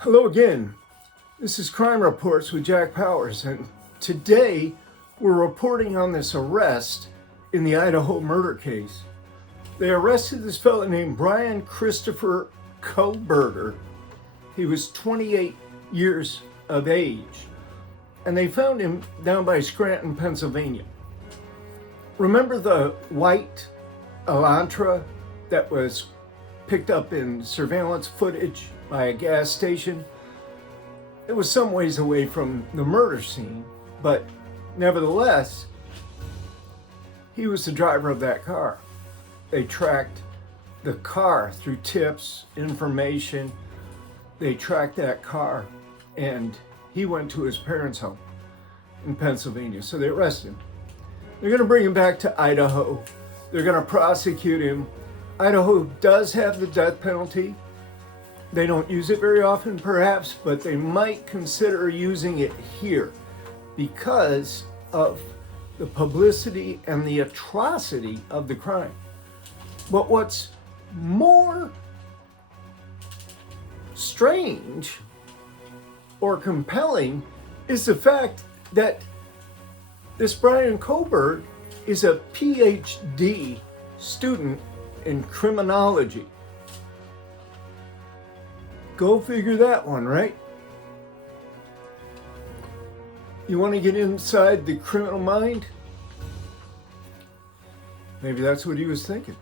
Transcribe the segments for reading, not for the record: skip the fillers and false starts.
Hello again. This is Crime Reports with Jack Powers, and today we're reporting on this arrest in the Idaho murder case. They arrested this fellow named Bryan Christopher Kohberger. He was 28 years of age, and they found him down by Scranton, Pennsylvania. Remember the white Elantra that was picked up in surveillance footage by a gas station? It was some ways away from the murder scene, but nevertheless, he was the driver of that car. They tracked the car through tips, information. They tracked that car, and he went to his parents' home in Pennsylvania. So they arrested him. They're going to bring him back to Idaho. They're going to prosecute him. Idaho does have the death penalty. They don't use it very often, perhaps, but they might consider using it here because of the publicity and the atrocity of the crime. But what's more strange or compelling is the fact that this Bryan Kohberger is a PhD student in criminology. Go figure that one, right? You want to get inside the criminal mind? Maybe that's what he was thinking.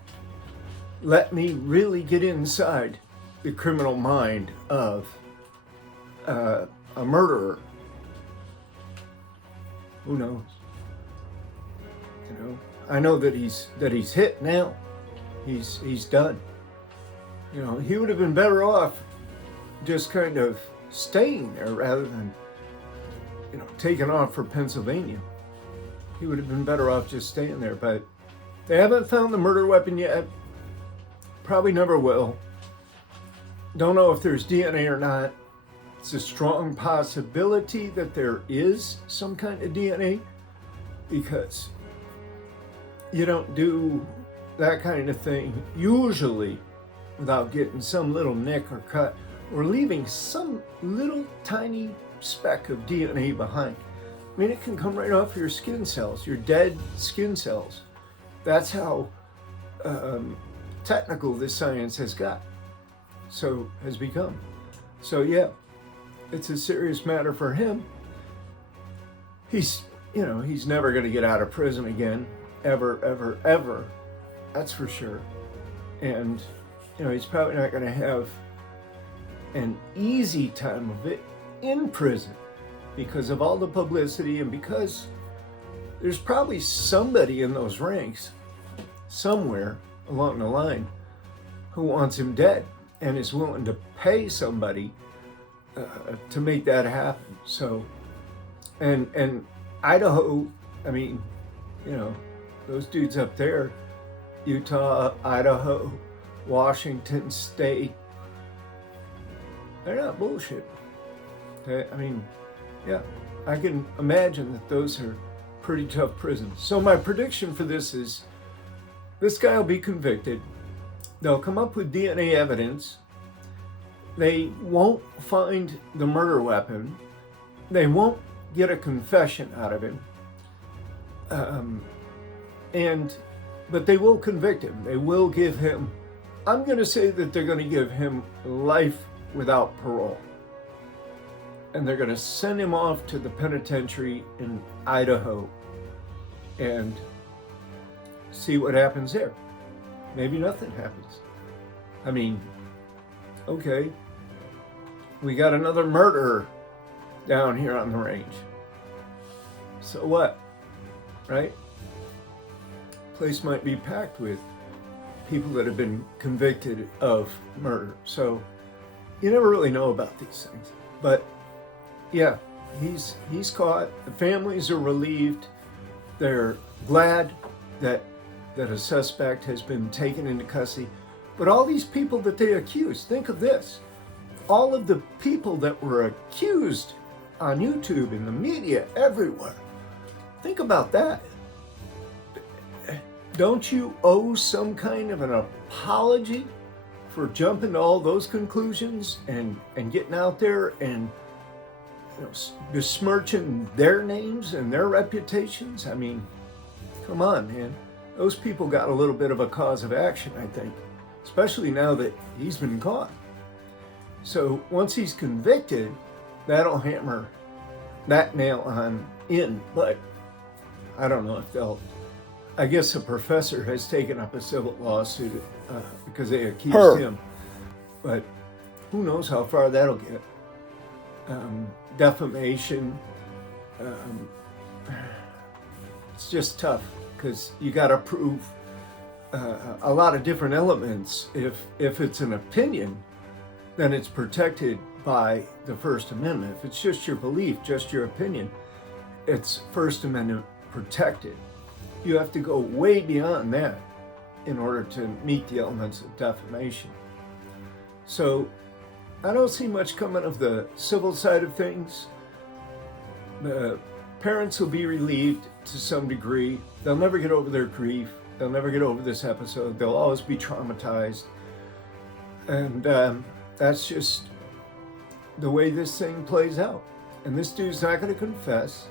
Let me really get inside the criminal mind of a murderer. Who knows? I know that he's hit now. He's done. He would have been better off just kind of staying there rather than, taking off for Pennsylvania. He would have been better off just staying there, but they haven't found the murder weapon yet. Probably never will. Don't know if there's DNA or not. It's a strong possibility that there is some kind of DNA because you don't do that kind of thing usually without getting some little nick or cut or leaving some little tiny speck of DNA behind. I mean, it can come right off your skin cells, your dead skin cells. That's how technical this science has become. So yeah, it's a serious matter for him. He's never going to get out of prison again, ever, ever, ever. That's for sure. And he's probably not going to have an easy time of it in prison because of all the publicity and because there's probably somebody in those ranks somewhere along the line who wants him dead and is willing to pay somebody to make that happen. So, and Idaho, I mean, those dudes up there, Utah, Idaho, Washington State, they're not bullshit. I can imagine that those are pretty tough prisons. So my prediction for this is this guy will be convicted. They'll come up with DNA evidence. They won't find the murder weapon. They won't get a confession out of him. But they will convict him. They will give him, I'm going to say that they're going to give him life without parole. And they're going to send him off to the penitentiary in Idaho and see what happens there. Maybe nothing happens. I mean, okay, we got another murderer down here on the range. So what, right? Place might be packed with people that have been convicted of murder. So you never really know about these things. But yeah, he's caught. The families are relieved. They're glad that a suspect has been taken into custody. But all these people that they accused, think of this. All of the people that were accused on YouTube, in the media, everywhere. Think about that. Don't you owe some kind of an apology for jumping to all those conclusions and getting out there and besmirching their names and their reputations. I mean, come on, man. Those people got a little bit of a cause of action, I think, especially now that he's been caught. So once he's convicted, that'll hammer that nail on in. But I don't know if they'll. I guess a professor has taken up a civil lawsuit because they accused him. But who knows how far that'll get. Defamation. It's just tough because you got to prove a lot of different elements. If it's an opinion, then it's protected by the First Amendment. If it's just your belief, just your opinion, it's First Amendment protected. You have to go way beyond that in order to meet the elements of defamation. So I don't see much coming of the civil side of things. The parents will be relieved to some degree. They'll never get over their grief. They'll never get over this episode. They'll always be traumatized. And that's just the way this thing plays out. And this dude's not going to confess.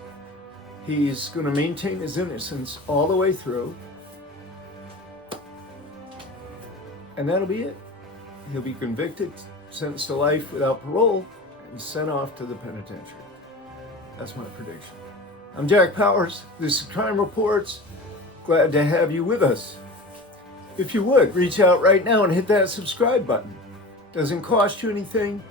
He's going to maintain his innocence all the way through. And that'll be it. He'll be convicted, sentenced to life without parole, and sent off to the penitentiary. That's my prediction. I'm Jack Powers. This is Crime Reports. Glad to have you with us. If you would, reach out right now and hit that subscribe button. Doesn't cost you anything.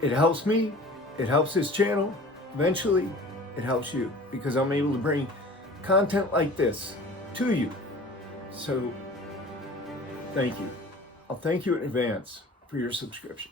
It helps me. It helps this channel. Eventually, it helps you because I'm able to bring content like this to you. So, thank you. I'll thank you in advance for your subscription.